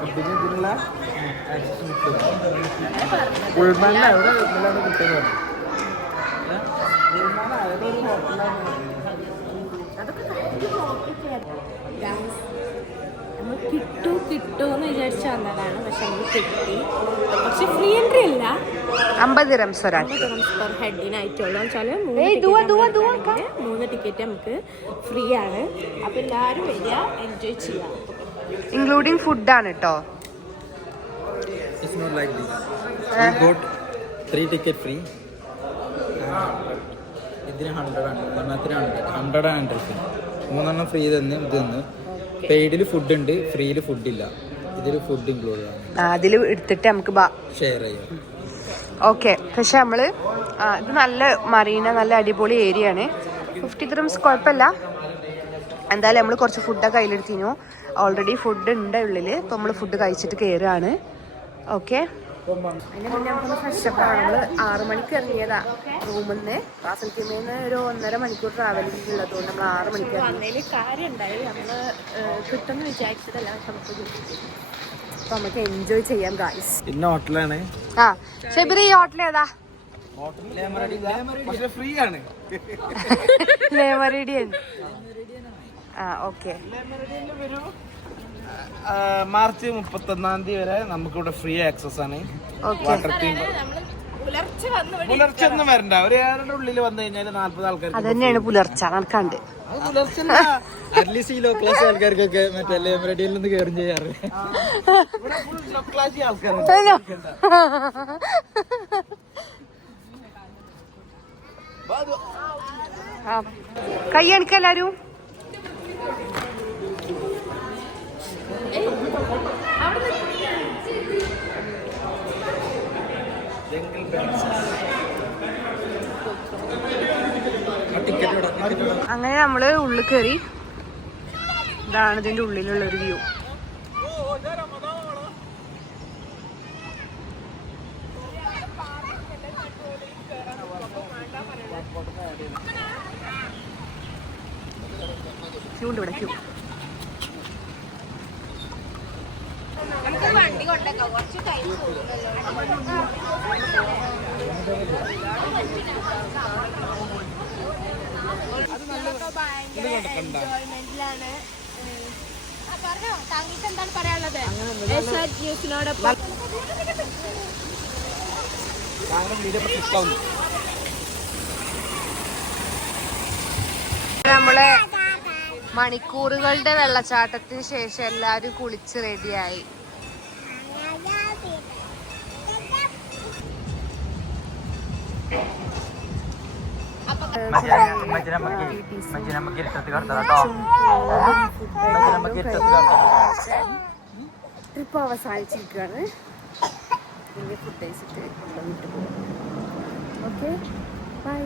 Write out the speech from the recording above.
ഫുഡിന് ഇതിനുള്ള ആക്സസ് കിട്ടും. ഉൾമണ്ണ എവിടെ ഇതിലാണ് കിട്ടുന്നത് പറഞ്ഞു. ഉൾമണ്ണ അവിടെ ഒരു ഹോട്ടലാണ്. നമ്മൾ കിട്ടുമെന്ന് വിചാരിച്ചു വന്നതാണ്. പക്ഷെ നമുക്ക് കിട്ടി. പക്ഷെ ഫ്രീ എൻട്രി അല്ല, 50 ദിർഹംസ് പെർ ഹെഡിനായിട്ടുള്ളൂ. വെച്ചാൽ 3 ടിക്കറ്റ് നമുക്ക് ഫ്രീ ആണ്. അപ്പൊ എല്ലാവരും വരിക, എൻജോയ് ചെയ്യാം. ഇൻക്ലൂഡിങ് ഫുഡാണ് കേട്ടോ. It's not like this. We got 3 ticket free. ഇതിന് 100 ആണ്. ഒരെണ്ണത്തിന് 100 മൂന്നെണ്ണം ഫ്രീ തന്നെ. ഇത് തന്നു. പെയ്ഡിൽ ഫുഡ് ഉണ്ട്, ഫ്രീയിൽ ഫുഡില്ല. ഇതിൽ ഫുഡ് ഇൻക്ലൂഡ് ആണ്. അതിൽ എടുത്തിട്ട് നമുക്ക് ഷെയർ ചെയ്യാം. ഓക്കെ. പക്ഷെ നമ്മള് ഇത് നല്ല മറീന, നല്ല അടിപൊളി ഏരിയ ആണ്. 50 ദിർഹംസ് കുഴപ്പമില്ല. എന്തായാലും നമ്മൾ കുറച്ച് ഫുഡൊക്കെ കയ്യിലെടുത്തിനു. ഓൾറെഡി ഫുഡ് ഉണ്ട് ഉള്ളില്. ഇപ്പൊ നമ്മള് ഫുഡ് കഴിച്ചിട്ട് കയറുകയാണ്. ഓക്കെ. അതിന്റെ മുന്നേ നമുക്കൊന്ന് ഫ്രഷപ്പ് ആണ്. നമ്മള് 6 മണിക്ക് ഇറങ്ങിയതാ റൂമിൽ നിന്ന്. റാസൽ ഖൈമയിൽ ഒരു 1.5 മണിക്കൂർ ട്രാവലിംഗ് ഉള്ളതുകൊണ്ട് നമ്മൾ 6 മണിക്ക് വന്നതിൽ കാര്യം ഉണ്ടായി. നമ്മള് കിട്ടുമെന്ന് വിചാരിച്ചതല്ല, പക്ഷെ നമുക്ക് കിട്ടി. അപ്പൊ നമുക്ക് എൻജോയ് ചെയ്യാം ഗായ്സ്. പിന്നെ ഹോട്ടലാണ്. ആ ഷെബിരി, ഈ ഹോട്ടൽ ഏതാ? ഫ്രീ ആണ്. ലേമറിഡിയൻ. ആ ഓക്കെ. മാർച്ച് 31 വരെ നമുക്കിവിടെ ഫ്രീ ആക്സസ് ആണ്. വാട്ടർ തീം പുലർച്ചെ ഒന്നും വരണ്ട. ഒരു 7ന്റെ ഉള്ളിൽ വന്നു കഴിഞ്ഞാൽ 40 ആൾക്കാർ. അത് തന്നെയാണ് പുലർച്ചെ നടക്കാണ്ട്. അറ്റ്ലീസ്റ്റ് ഈ ലോ ക്ലാസ് ആൾക്കാർക്കൊക്കെ മറ്റേ ലേമറഡിയിൽ നിന്ന് കയറും ചെയ്യാറ്. ലോ ക്ലാസ് ആൾക്കാർ കൈ എനിക്ക് എല്ലാരും. അങ്ങനെ നമ്മള് ഉള്ളിൽ കയറി. ഇതാണ് ഇതിന്റെ ഉള്ളിലുള്ള ഒരു വ്യൂ. ക്യൂ ഉണ്ട് ഇവിടെ, ക്യൂ. വണ്ടി കൊണ്ടേക്കാം, കുറച്ച് ടൈം എൻജോയ്മെന്റിലാണ്. പറഞ്ഞോ, താങ്കൾക്ക് എന്താണ് പറയാനുള്ളത്? ന്യൂസിനോടൊപ്പം നമ്മളെ മണിക്കൂറുകളുടെ വെള്ളച്ചാട്ടത്തിന് ശേഷം എല്ലാരും കുളിച്ച് റെഡിയായി. ട്രിപ്പ് അവസാനിച്ചിരിക്കുകയാണ്. ഫുഡ് കഴിച്ചിട്ട് വീട്ടിൽ പോകും. Okay, by.